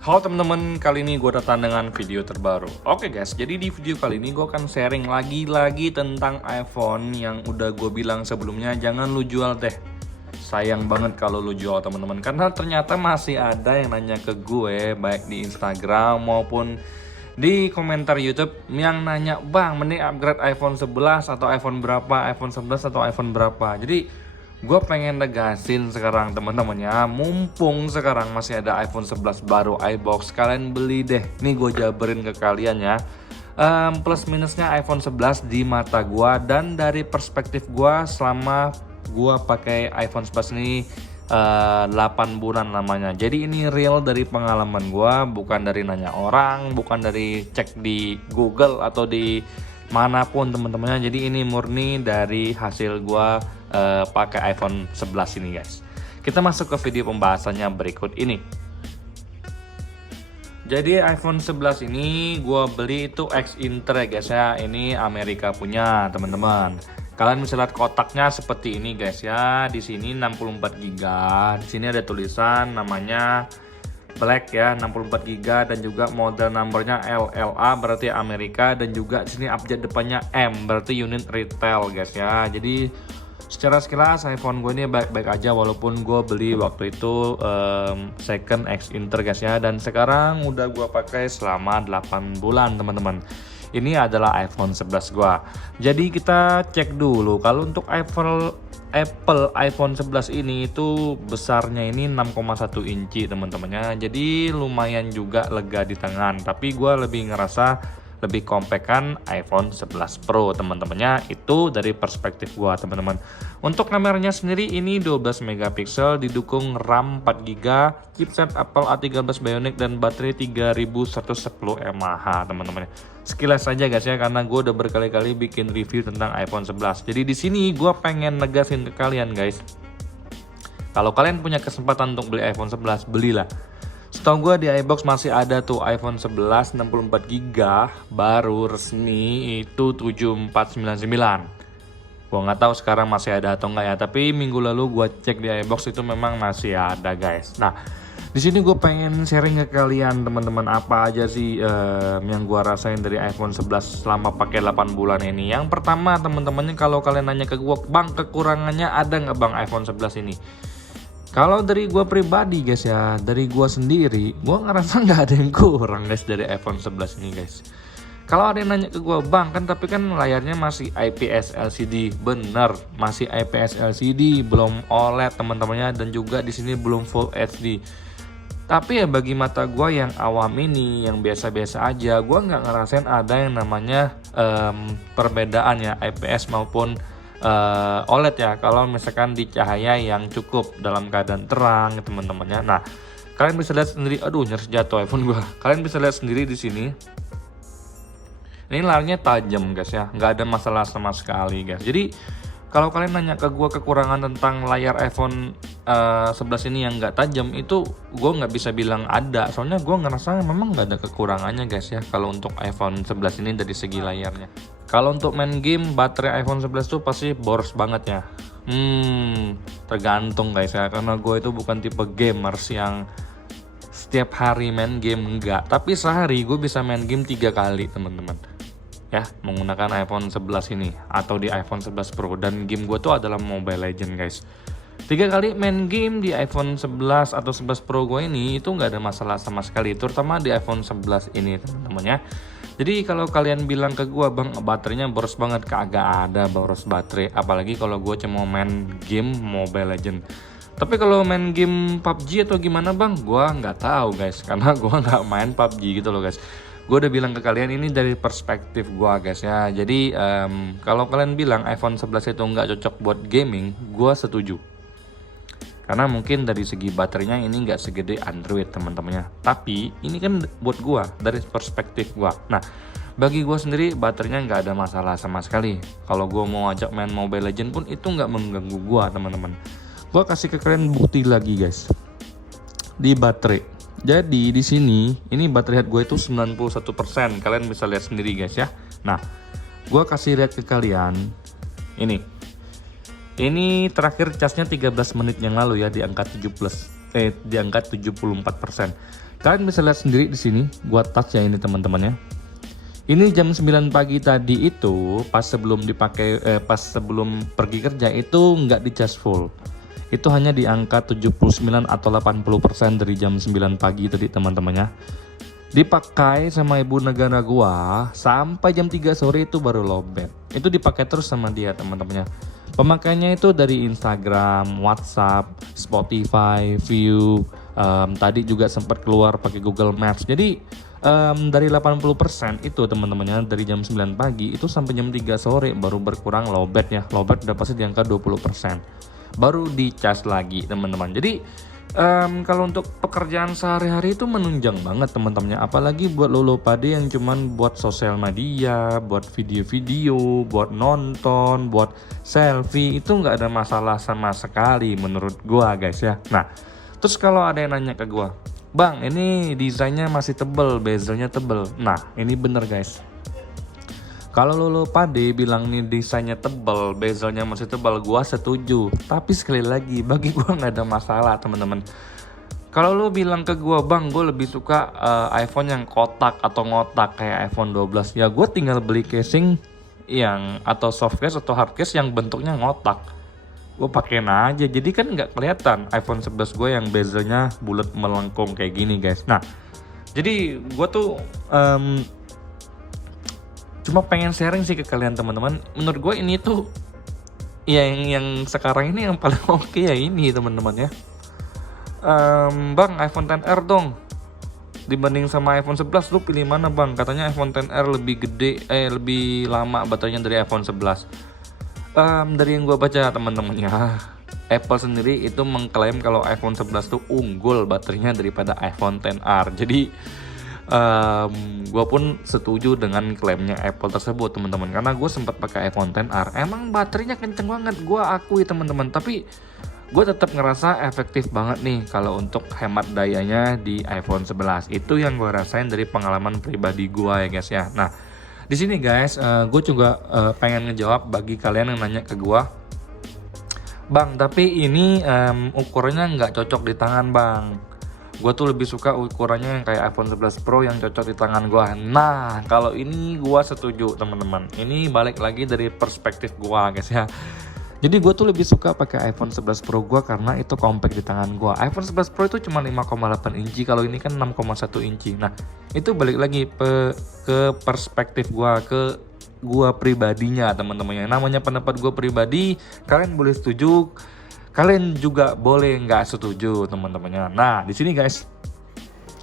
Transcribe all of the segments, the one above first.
Halo teman-teman, kali ini gue datang dengan video terbaru. Oke guys, jadi di video kali ini gue akan sharing lagi tentang iPhone yang udah gue bilang sebelumnya, jangan lu jual deh. Sayang banget kalau lu jual teman-teman, karena ternyata masih ada yang nanya ke gue baik di Instagram maupun di komentar YouTube yang nanya, "Bang, mending upgrade iPhone 11 atau iPhone berapa? iPhone 11 atau iPhone berapa?" Jadi gue pengen negasin sekarang teman-temannya, mumpung sekarang masih ada iPhone 11 baru iBox, kalian beli deh. Nih gue jabarin ke kalian ya. Plus minusnya iPhone 11 di mata gue dan dari perspektif gue selama gue pakai iPhone 11 ini 8 bulan lamanya. Jadi ini real dari pengalaman gue, bukan dari nanya orang, bukan dari cek di Google atau di manapun teman-temannya. Jadi ini murni dari hasil gua pakai iPhone 11 ini guys. Kita masuk ke video pembahasannya berikut ini. Jadi iPhone 11 ini gua beli itu X Inter guys ya. Ini Amerika punya teman-teman. Kalian bisa lihat kotaknya seperti ini guys ya. Di sini 64 GB. Di sini ada tulisan namanya Black ya, 64 GB dan juga model numbernya LLA berarti Amerika, dan juga di sini abjad depannya M berarti unit retail guys ya. Jadi secara sekilas iPhone gue ini baik-baik aja walaupun gue beli waktu itu second X Inter guys ya, dan sekarang udah gue pakai selama 8 bulan teman-teman. Ini adalah iPhone 11 gua. Jadi kita cek dulu kalau untuk Apple iPhone 11 ini itu besarnya ini 6,1 inci teman-temannya. Jadi lumayan juga lega di tangan. Tapi gue lebih ngerasa lebih kompakkan iPhone 11 Pro teman-temannya. Itu dari perspektif gue teman-teman. Untuk kameranya sendiri ini 12 megapiksel, didukung RAM 4 GB, chipset Apple A13 Bionic dan baterai 3110 mAh teman-teman. Sekilas saja guys ya, karena gue udah berkali-kali bikin review tentang iPhone 11. Jadi di sini gue pengen negasin ke kalian guys. Kalau kalian punya kesempatan untuk beli iPhone 11, belilah. Setahu gue di iBox masih ada tuh iPhone 11 64 GB baru resmi itu 7499. Gue nggak tahu sekarang masih ada atau enggak ya, tapi minggu lalu gue cek di iBox itu memang masih ada guys. Nah, di sini gue pengen sharing ke kalian teman-teman apa aja sih yang gue rasain dari iPhone 11 selama pakai 8 bulan ini. Yang pertama teman-temannya, kalau kalian nanya ke gue, "Bang, kekurangannya ada nggak bang iPhone 11 ini?" Kalau dari gue pribadi guys ya, dari gue sendiri, gue ngerasa nggak ada yang kurang guys dari iPhone 11 ini guys. Kalau ada yang nanya ke gue, "Bang, kan tapi kan layarnya masih IPS LCD." Bener, masih IPS LCD, belum OLED teman-temannya, dan juga di sini belum Full HD. Tapi ya bagi mata gue yang awam ini, yang biasa-biasa aja, gue nggak ngerasain ada yang namanya perbedaan ya IPS maupun OLED ya, kalau misalkan di cahaya yang cukup dalam keadaan terang teman-temannya. Nah, kalian bisa lihat sendiri, aduh nyaris jatuh iPhone gua. Kalian bisa lihat sendiri di sini. Ini layarnya tajam guys ya, nggak ada masalah sama sekali guys. Jadi kalau kalian nanya ke gua kekurangan tentang layar iPhone 11 ini yang nggak tajam, itu gue nggak bisa bilang ada, soalnya gue ngerasa memang nggak ada kekurangannya guys ya kalau untuk iPhone 11 ini dari segi layarnya. Kalau untuk main game, baterai iPhone 11 tuh pasti boros banget ya. Tergantung guys ya, karena gue itu bukan tipe gamers yang setiap hari main game, enggak. Tapi sehari gue bisa main game 3 kali teman-teman ya, menggunakan iPhone 11 ini atau di iPhone 11 Pro, dan game gue tuh adalah Mobile Legends guys. 3 kali main game di iPhone 11 atau 11 Pro gue ini itu nggak ada masalah sama sekali, terutama di iPhone 11 ini teman-teman ya. Jadi kalau kalian bilang ke gue, "Bang, baterainya boros banget," kagak ada boros baterai, apalagi kalau gue cuma main game Mobile Legends. Tapi kalau main game PUBG atau gimana bang, gue nggak tahu guys, karena gue nggak main PUBG gitu loh guys. Gue udah bilang ke kalian ini dari perspektif gue guys ya. Jadi kalau kalian bilang iPhone 11 itu nggak cocok buat gaming, gue setuju. Karena mungkin dari segi baterainya ini nggak segede Android teman-temannya. Tapi ini kan buat gua dari perspektif gua. Nah, bagi gua sendiri baterainya nggak ada masalah sama sekali. Kalau gua mau ajak main Mobile Legends pun itu nggak mengganggu gua teman-teman. Gua kasih ke kalian bukti lagi guys. Di baterai. Jadi di sini ini baterai gue itu 91%. Kalian bisa lihat sendiri guys ya. Nah, gua kasih lihat ke kalian ini. Ini terakhir casnya 13 menit yang lalu ya, di angka 7+. di angka 74%. Kalian bisa lihat sendiri di sini, gua touch ya ini teman-teman ya. Ini jam 9 pagi tadi itu pas sebelum dipakai pas sebelum pergi kerja itu nggak di charge full. Itu hanya di angka 79 atau 80% dari jam 9 pagi tadi teman-teman ya. Dipakai sama ibu negara gua sampai jam 3 sore itu baru lowbat. Itu dipakai terus sama dia teman-temannya. Pemakaiannya itu dari Instagram, WhatsApp, Spotify, View, tadi juga sempat keluar pakai Google Maps. Jadi dari 80% itu teman-temannya dari jam 9 pagi itu sampai jam 3 sore baru berkurang lowbat ya. Lowbat udah pasti di angka 20%. Baru di charge lagi teman-teman. Jadi kalau untuk pekerjaan sehari-hari itu menunjang banget teman-temannya, apalagi buat lo pade yang cuman buat sosial media, buat video-video, buat nonton, buat selfie, itu nggak ada masalah sama sekali menurut gua guys ya. Nah terus kalau ada yang nanya ke gua, bang ini desainnya masih tebel, bezelnya tebel. Nah ini bener guys, kalau lo pade bilang nih desainnya tebal, bezelnya masih tebal, gua setuju. Tapi sekali lagi, bagi gua nggak ada masalah teman-teman. Kalau lo bilang ke gua, bang, gue lebih suka iPhone yang kotak atau ngotak kayak iPhone 12, ya gue tinggal beli casing yang atau soft case atau hard case yang bentuknya ngotak. Gue pakein aja, jadi kan nggak kelihatan iPhone 11 gue yang bezelnya bulat melengkung kayak gini guys. Nah, jadi gue tuh cuma pengen sharing sih ke kalian teman-teman. Menurut gue ini tuh ya yang sekarang ini yang paling oke ya ini teman-teman ya. Bang iPhone XR dong, dibanding sama iPhone 11 lu pilih mana bang? Katanya iPhone XR lebih gede, lebih lama baterainya dari iPhone 11. Dari yang gue baca teman-teman ya, Apple sendiri itu mengklaim kalau iPhone 11 tuh unggul baterainya daripada iPhone XR. Jadi gue pun setuju dengan klaimnya Apple tersebut teman-teman, karena gue sempat pakai iPhone XR, emang baterainya kenceng banget, gue akui teman-teman, tapi gue tetap ngerasa efektif banget nih kalau untuk hemat dayanya di iPhone 11. Itu yang gue rasain dari pengalaman pribadi gue ya guys ya. Nah di sini guys, gue juga pengen ngejawab bagi kalian yang nanya ke gue, bang tapi ini ukurannya nggak cocok di tangan bang. Gue tuh lebih suka ukurannya yang kayak iPhone 11 Pro yang cocok di tangan gue. Nah kalau ini gue setuju teman-teman. Ini balik lagi dari perspektif gue guys ya. Jadi gue tuh lebih suka pakai iPhone 11 Pro gue karena itu compact di tangan gue. iPhone 11 Pro itu cuma 5,8 inci, kalau ini kan 6,1 inci. Nah itu balik lagi ke perspektif gue, ke gue pribadinya teman-teman. Yang namanya pendapat gue pribadi, kalian boleh setuju, kalian juga boleh nggak setuju teman-temannya. Nah di sini guys,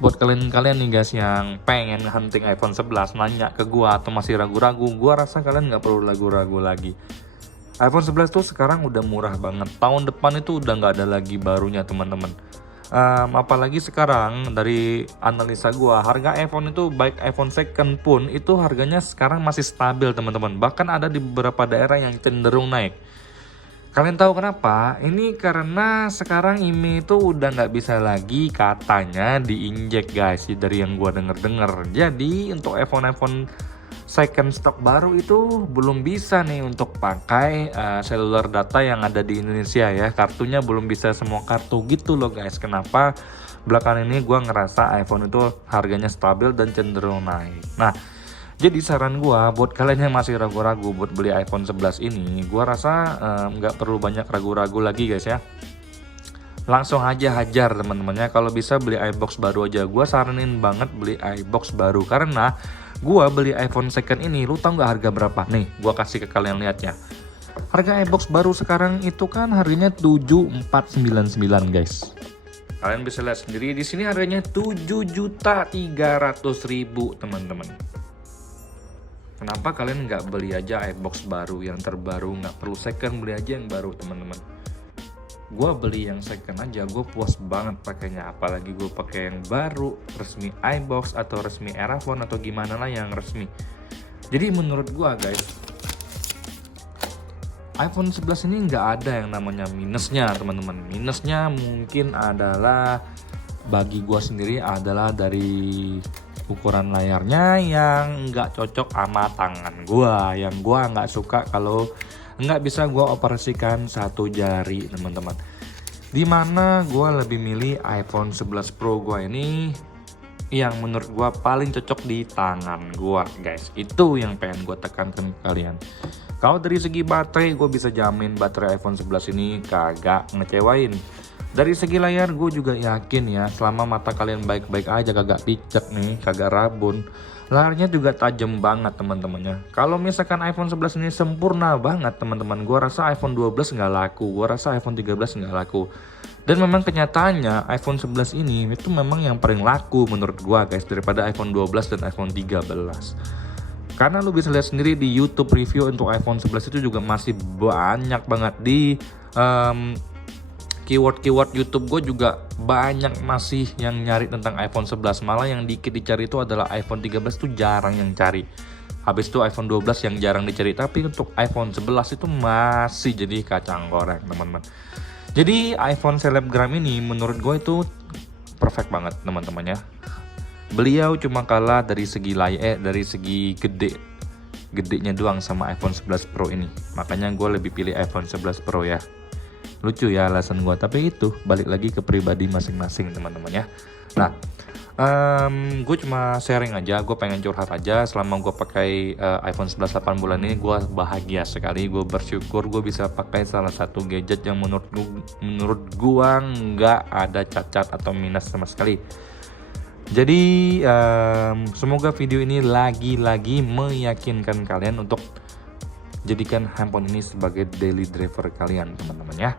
buat kalian nih guys yang pengen hunting iPhone 11 nanya ke gua atau masih ragu-ragu, gua rasa kalian nggak perlu ragu-ragu lagi. iPhone 11 tuh sekarang udah murah banget. Tahun depan itu udah nggak ada lagi barunya teman-teman. Apalagi sekarang dari analisa gua, harga iPhone itu baik iPhone second pun itu harganya sekarang masih stabil teman-teman. Bahkan ada di beberapa daerah yang cenderung naik. Kalian tahu kenapa? Ini karena sekarang IMEI itu udah nggak bisa lagi katanya diinjek guys, dari yang gua denger-denger. Jadi untuk iPhone second stock baru itu belum bisa nih untuk pakai cellular data yang ada di Indonesia ya. Kartunya belum bisa semua kartu gitu loh guys. Kenapa? Belakangan ini gua ngerasa iPhone itu harganya stabil dan cenderung naik. Nah, jadi saran gua buat kalian yang masih ragu-ragu buat beli iPhone 11 ini, gua rasa nggak perlu banyak ragu-ragu lagi guys ya. Langsung aja hajar teman-temannya. Kalau bisa beli iBox baru aja. Gua saranin banget beli iBox baru karena gua beli iPhone second ini, lu tau nggak harga berapa? Nih, gua kasih ke kalian lihat ya. Harga iBox baru sekarang itu kan harganya 7.499 guys. Kalian bisa lihat sendiri di sini harganya 7.300.000 teman-teman. Kenapa kalian nggak beli aja iBox baru yang terbaru, nggak perlu second, beli aja yang baru teman-teman. Gue beli yang second aja, gue puas banget pakainya. Apalagi gue pakai yang baru, resmi iBox atau resmi Erafone atau gimana lah yang resmi. Jadi menurut gue guys, iPhone 11 ini nggak ada yang namanya minusnya teman-teman. Minusnya mungkin adalah bagi gue sendiri adalah dari ukuran layarnya yang nggak cocok sama tangan gua, yang gua nggak suka kalau nggak bisa gua operasikan satu jari teman-teman. Dimana gue lebih milih iPhone 11 Pro gue ini yang menurut gue paling cocok di tangan gue, guys. Itu yang pengen gue tekankan ke kalian. Kalau dari segi baterai, gue bisa jamin baterai iPhone 11 ini kagak ngecewain. Dari segi layar, gue juga yakin ya, selama mata kalian baik-baik aja, kagak picek nih, kagak rabun. Layarnya juga tajam banget teman-temannya. Kalau misalkan iPhone 11 ini sempurna banget teman-teman, gue rasa iPhone 12 nggak laku, gue rasa iPhone 13 nggak laku. Dan memang kenyataannya iPhone 11 ini itu memang yang paling laku menurut gue, guys, daripada iPhone 12 dan iPhone 13. Karena lu bisa lihat sendiri di YouTube review untuk iPhone 11 itu juga masih banyak banget di keyword-keyword YouTube gue juga banyak masih yang nyari tentang iPhone 11. Malah yang dikit dicari itu adalah iPhone 13 tuh jarang yang cari. Habis itu iPhone 12 yang jarang dicari. Tapi untuk iPhone 11 itu masih jadi kacang goreng teman-teman. Jadi iPhone selebgram ini menurut gue itu perfect banget teman-teman ya. Beliau cuma kalah dari segi dari segi gedenya doang sama iPhone 11 Pro ini. Makanya gue lebih pilih iPhone 11 Pro ya. Lucu ya alasan gue, tapi itu balik lagi ke pribadi masing-masing teman-teman ya. Nah, gue cuma sharing aja, gue pengen curhat aja. Selama gue pakai iPhone 11 8 bulan ini, gue bahagia sekali. Gue bersyukur gue bisa pakai salah satu gadget yang menurut gue nggak ada cacat atau minus sama sekali. Jadi semoga video ini lagi-lagi meyakinkan kalian untuk jadikan handphone ini sebagai daily driver kalian teman-teman ya.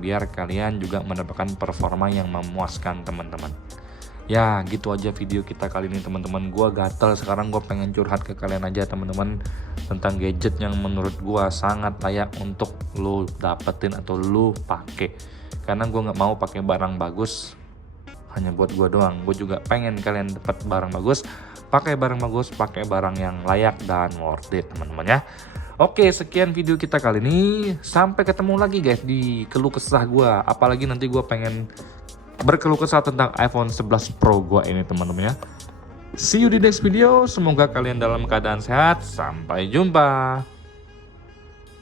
Biar kalian juga mendapatkan performa yang memuaskan teman-teman. Ya gitu aja video kita kali ini teman-teman. Gua gatel sekarang, gue pengen curhat ke kalian aja teman-teman tentang gadget yang menurut gua sangat layak untuk lo dapetin atau lo pakai. Karena gue nggak mau pakai barang bagus hanya buat gue doang. Gue juga pengen kalian dapat barang bagus, pakai barang yang layak dan worth it teman-teman ya. Oke, sekian video kita kali ini. Sampai ketemu lagi guys di keluh kesah gue. Apalagi nanti gue pengen berkeluh kesah tentang iPhone 11 Pro gue ini teman-teman ya. See you di next video. Semoga kalian dalam keadaan sehat. Sampai jumpa.